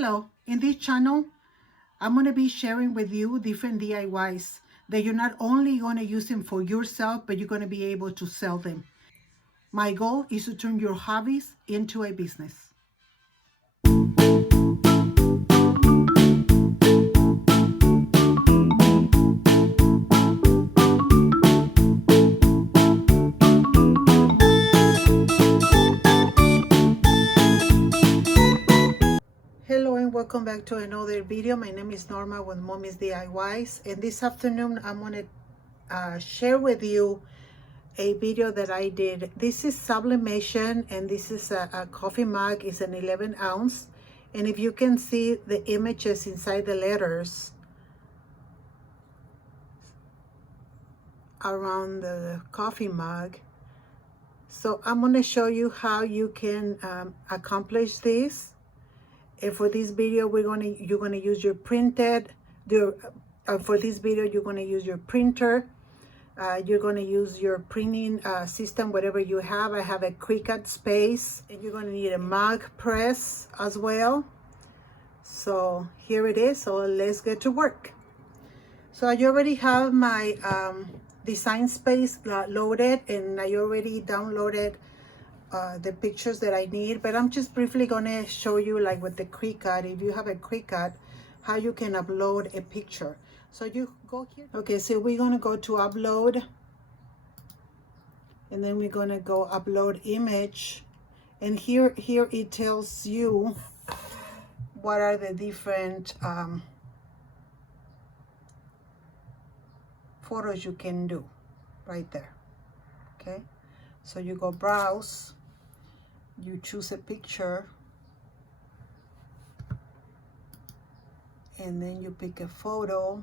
Hello, in this channel, I'm going to be sharing with you different DIYs that you're not only going to use them for yourself, but you're going to be able to sell them. My goal is to turn your hobbies into a business. Hello and welcome back to another video. My name is Norma with momisdesigns, and this afternoon I'm going to share with you a video that I did. This is Sublimation, and this is a coffee mug. It's an 11 ounce, and if you can see the images inside the letters around the coffee mug. So I'm going to show you how you can accomplish this. And for this video, you're gonna use your printed. For this video, you're gonna use your printer. You're gonna use your printing system, whatever you have. I have a Cricut space, and you're gonna need a mug press as well. So here it is. So let's get to work. So I already have my design space loaded, and I already downloaded the pictures that I need, but I'm just briefly gonna show you, like with the Cricut, if you have a Cricut, how you can upload a picture. So you go here. Okay, so we're gonna go to upload, and then we're gonna go upload image, and here it tells you what are the different photos you can do right there. Okay, so you go browse, you choose a picture, and then you pick a photo,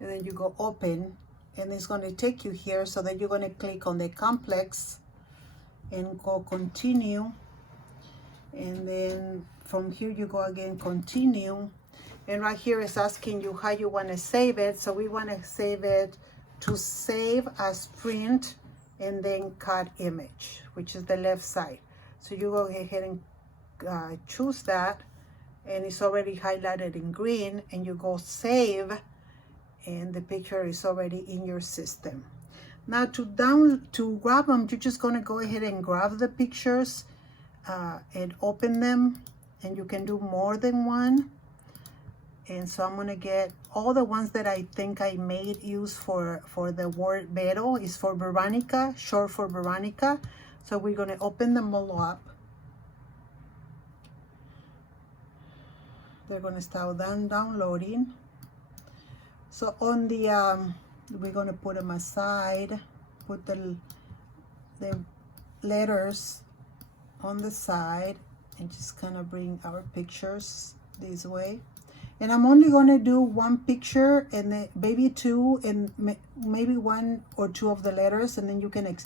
and then you go open, and it's going to take you here. So then you're going to click on the complex and go continue, and then from here you go again continue, and right here is asking you how you want to save it. So we want to save it to save as print and then cut image, which is the left side. So you go ahead and choose that, and it's already highlighted in green, and you go save, and the picture is already in your system. Now to grab them, you're just going to go ahead and grab the pictures and open them, and you can do more than one. And so I'm going to get all the ones that I think I made use for the word Vero is for Veronica, short for Veronica. So we're going to open them all up. They're going to start downloading. So on the, we're going to put them aside, put the letters on the side, and just kind of bring our pictures this way. And I'm only going to do one picture, and then maybe two, and maybe one or two of the letters, and then you can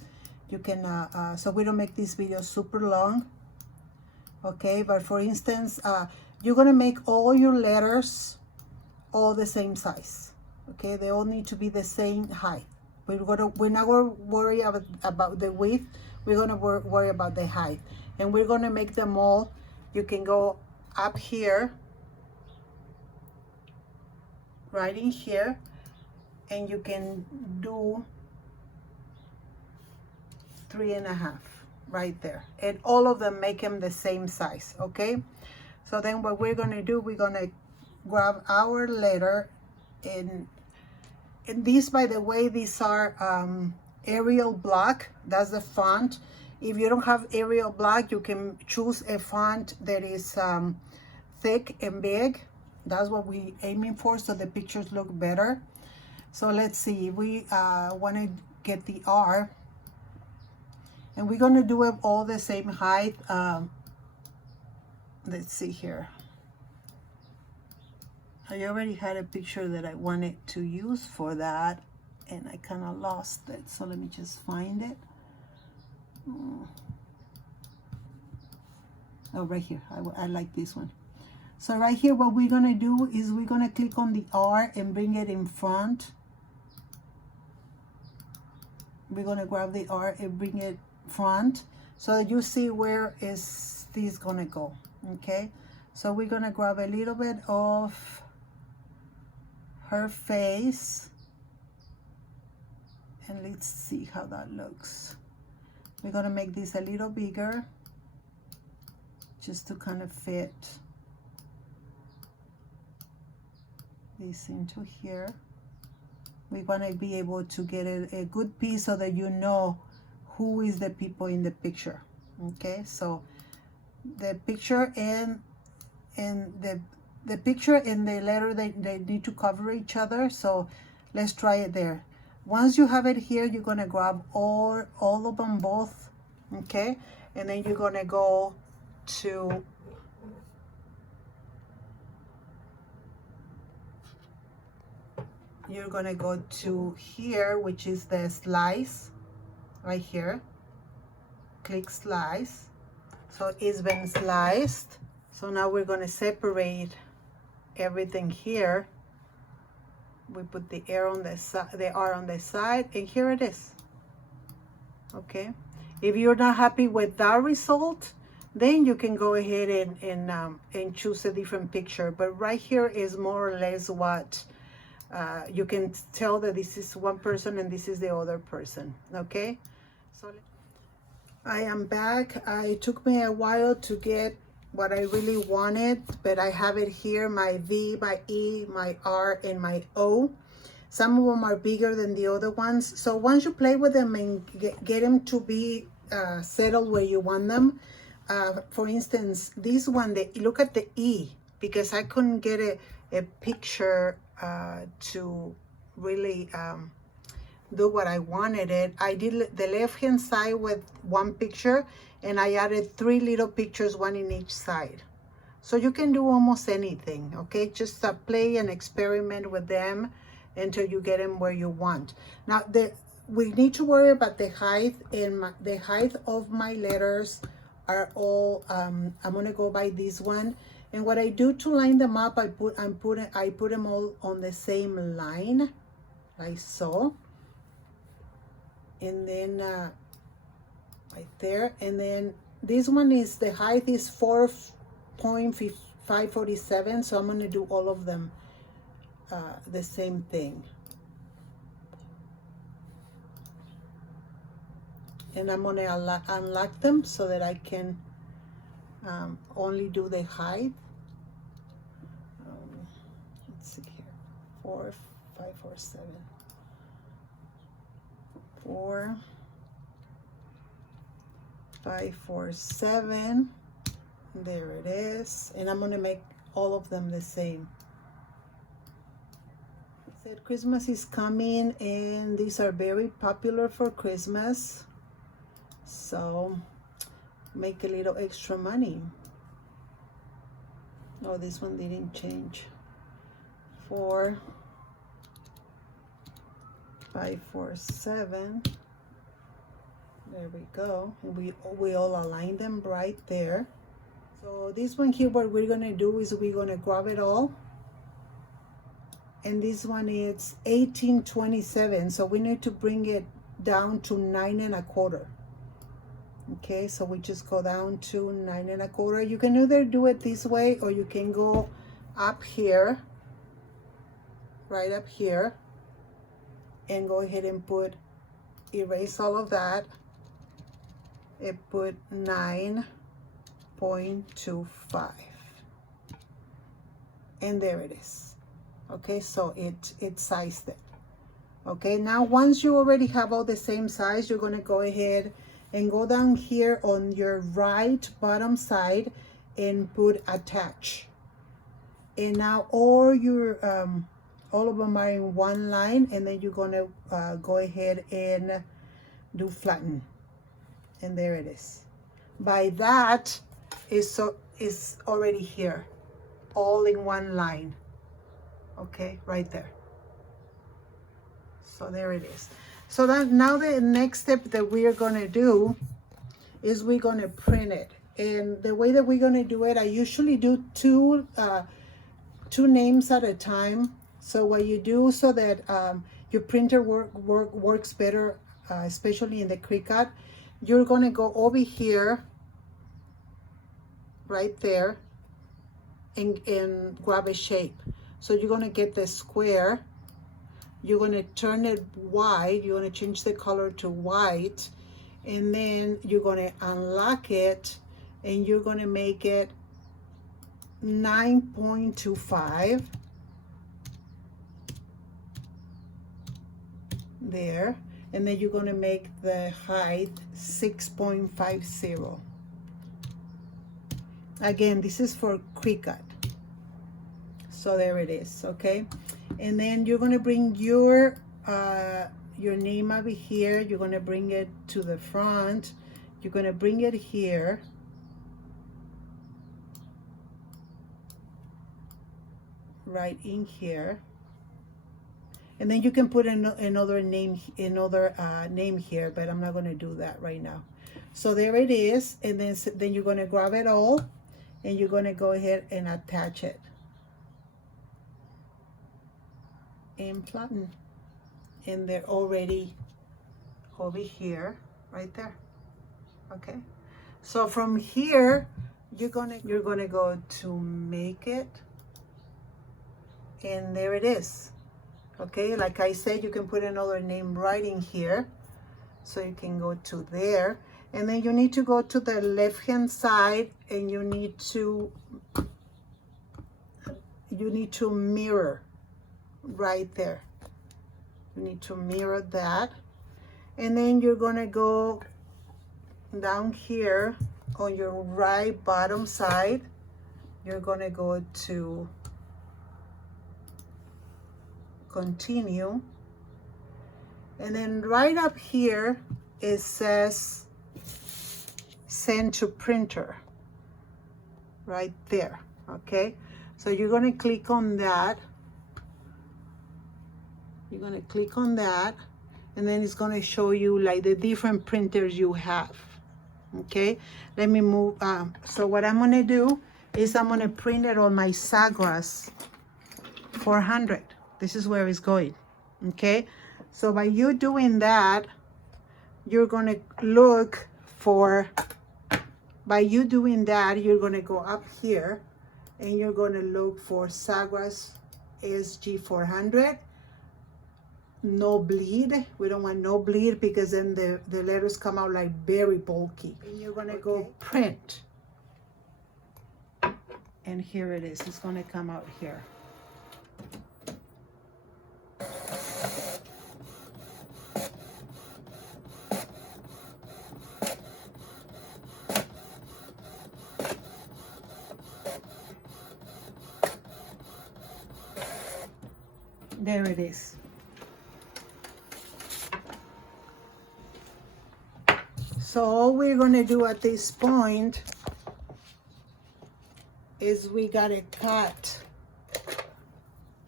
so we don't make this video super long. Okay, but for instance, you're going to make all your letters all the same size. Okay, they all need to be the same height. We're not going to worry about the width. We're going to worry about the height, and we're going to make them all. You can go up here, right in here, and you can do 3.5 right there, and all of them make them the same size. Okay, so then what we're going to do, we're going to grab our letter, and these, by the way, these are Arial Black. That's the font. If you don't have Arial Black, you can choose a font that is thick and big. That's what we're aiming for, so the pictures look better. So let's see, we want to get the R, and we're going to do it all the same height. Let's see here. I already had a picture that I wanted to use for that, and I kind of lost it. So let me just find it. Oh, right here. I like this one. So right here, what we're going to do is we're going to click on the R and bring it in front. We're going to grab the R and bring it front so that you see where is this going to go. Okay, So we're gonna grab a little bit of her face, and let's see how that looks. We're gonna make this a little bigger just to kind of fit this into here. We want to be able to get a good piece so that you know who is the people in the picture. Okay, so the picture and the picture and the letter, they need to cover each other. So let's try it there. Once you have it here, you're gonna grab all of them both, okay, and then you're gonna go to here, which is the slice right here. Click slice. So it's been sliced. So now we're going to separate everything here. We put the R on the side, and here it is. Okay, if you're not happy with that result, then you can go ahead and choose a different picture. But right here is more or less what you can tell that this is one person and this is the other person. Okay, so I am back. It took me a while to get what I really wanted, but I have it here, my V, my E, my R, and my O. Some of them are bigger than the other ones. So once you play with them and get them to be settled where you want them, for instance, this one, look at the E, because I couldn't get a picture to really do what I wanted it. I did the left hand side with one picture, and I added 3 little pictures, one in each side. So you can do almost anything, okay? Just play and experiment with them until you get them where you want. Now we need to worry about the height, and the height of my letters are all I'm gonna go by this one. And what I do to line them up, I put them all on the same line, like so. And then right there. And then this one is, the height is 4.547. So I'm going to do all of them the same thing. And I'm going to unlock them so that I can only do the height. Let's see here, 4, 5, 4, 7, 4, 5, 4, 7. There it is. And I'm going to make all of them the same. I said Christmas is coming, and these are very popular for Christmas. So make a little extra money. Oh, this one didn't change. 4, 5, 4, 7. There we go. And we all align them right there. So this one here, what we're gonna do is we're gonna grab it all. And this one is 1827. So we need to bring it down to 9 1/4. Okay, so we just go down to 9 1/4. You can either do it this way, or you can go up here, right up here, and go ahead and erase all of that, and put 9.25. And there it is. Okay, so it sized it. Okay, now once you already have all the same size, you're gonna go ahead and go down here on your right bottom side and put attach. And now all of them are in one line, and then you're gonna go ahead and do flatten. And there it is. By that, it's already here, all in one line. Okay, right there. So there it is. So now the next step that we are gonna do is we're gonna print it. And the way that we're gonna do it, I usually do two names at a time. So what you do so that your printer works better, especially in the Cricut, you're gonna go over here, right there, and grab a shape. So you're gonna get the square, you're gonna turn it white, you're gonna change the color to white, and then you're gonna unlock it, and you're gonna make it 9.25 there, and then you're gonna make the height 6.50. Again, this is for Cricut. So there it is, okay? And then you're gonna bring your name over here. You're gonna bring it to the front. You're gonna bring it here. Right in here. And then you can put another name here, but I'm not gonna do that right now. So there it is, and then you're gonna grab it all, and you're gonna go ahead and attach it. And flatten. And they're already over here, right there. Okay. So from here, you're gonna go to make it, and there it is. Okay, like I said, you can put another name right in here, so you can go to there, and then you need to go to the left hand side, and you need to mirror right there. You need to mirror that, and then you're gonna go down here on your right bottom side. You're gonna go to continue, and then right up here it says send to printer right there. Okay, so you're going to click on that. You're going to click on that, and then it's going to show you like the different printers you have. Okay, let me move. So what I'm going to do is I'm going to print it on my sawgrass 400. This is where it's going. Okay, so by you doing that, you're going to look for, by you doing that, you're going to go up here and you're going to look for sawgrass SG 400. No bleed. We don't want no bleed, because then the letters come out like very bulky. And you're going to go print. And here it is. It's going to come out here. There it is. So all we're going to do at this point is we got to cut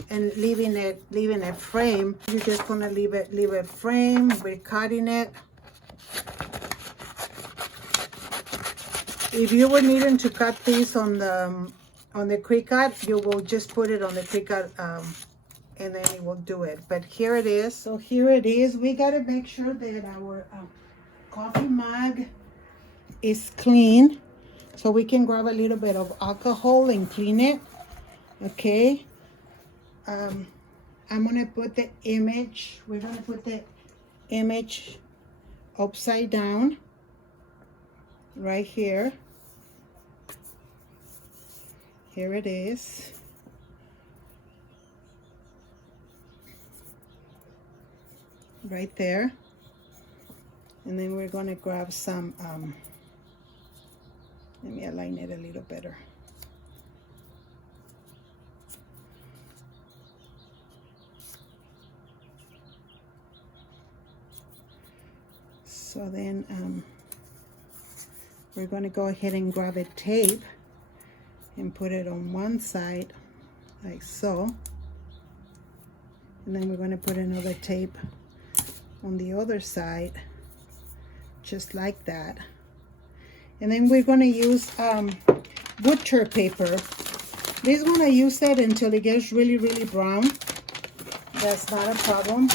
and leaving a frame. You're just going to leave a frame. We're cutting it. If you were needing to cut this on the Cricut, you will just put it on the Cricut, and then it will do it. But here it is. So here it is. We got to make sure that our coffee mug is clean, so we can grab a little bit of alcohol and clean it. Okay. I'm gonna put the image. We're gonna put the image upside down right here. Here it is. Right there. And then we're going to grab some, let me align it a little better. So then we're going to go ahead and grab a tape and put it on one side like so. And then we're going to put another tape on the other side, just like that. And then we're going to use butcher paper. This one I use it until it gets really, really brown. That's not a problem.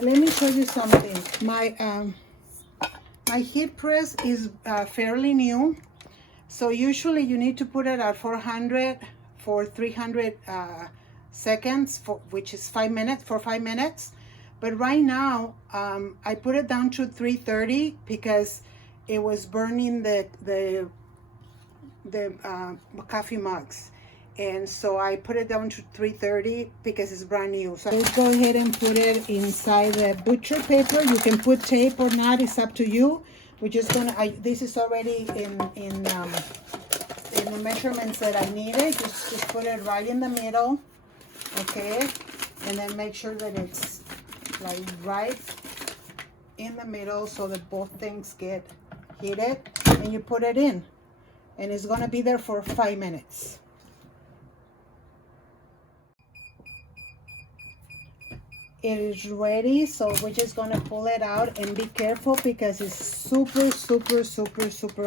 Let me show you something. My heat press is fairly new, So usually you need to put it at 400 for 300 seconds, which is 5 minutes, for 5 minutes. But right now, I put it down to 330 because it was burning the coffee mugs. And so I put it down to 330 because it's brand new. So let's go ahead and put it inside the butcher paper. You can put tape or not, it's up to you. We're just gonna, this is already in the measurements that I needed. Just put it right in the middle, okay? And then make sure that it's like right in the middle so that both things get heated, and you put it in, and it's gonna be there for 5 minutes. It is ready, so we're just gonna pull it out, and be careful because it's super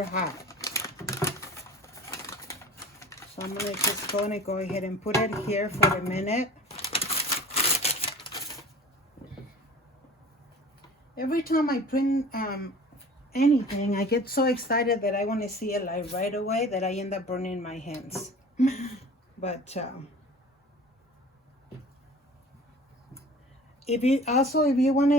hot. So I'm just gonna go ahead and put it here for a minute. Every time I print anything, I get so excited that I want to see it like right away that I end up burning my hands. But if you want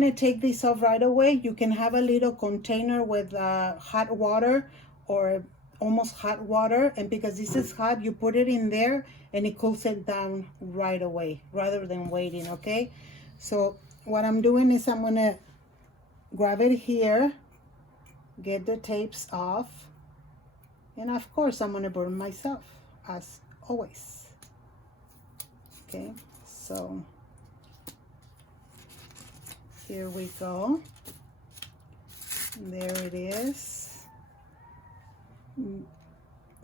to take this off right away, you can have a little container with hot water or almost hot water, and because this is hot, you put it in there and it cools it down right away rather than waiting. Okay, so what I'm doing is I'm gonna grab it here, get the tapes off, and of course I'm gonna burn myself as always. Okay, so here we go. There it is.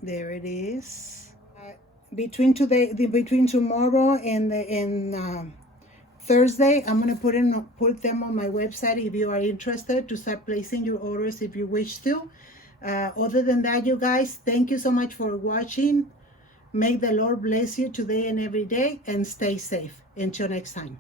There it is. Between tomorrow and Thursday, I'm gonna put them on my website if you are interested to start placing your orders if you wish to. Other than that, you guys, thank you so much for watching. May the Lord bless you today and every day, and stay safe. Until next time.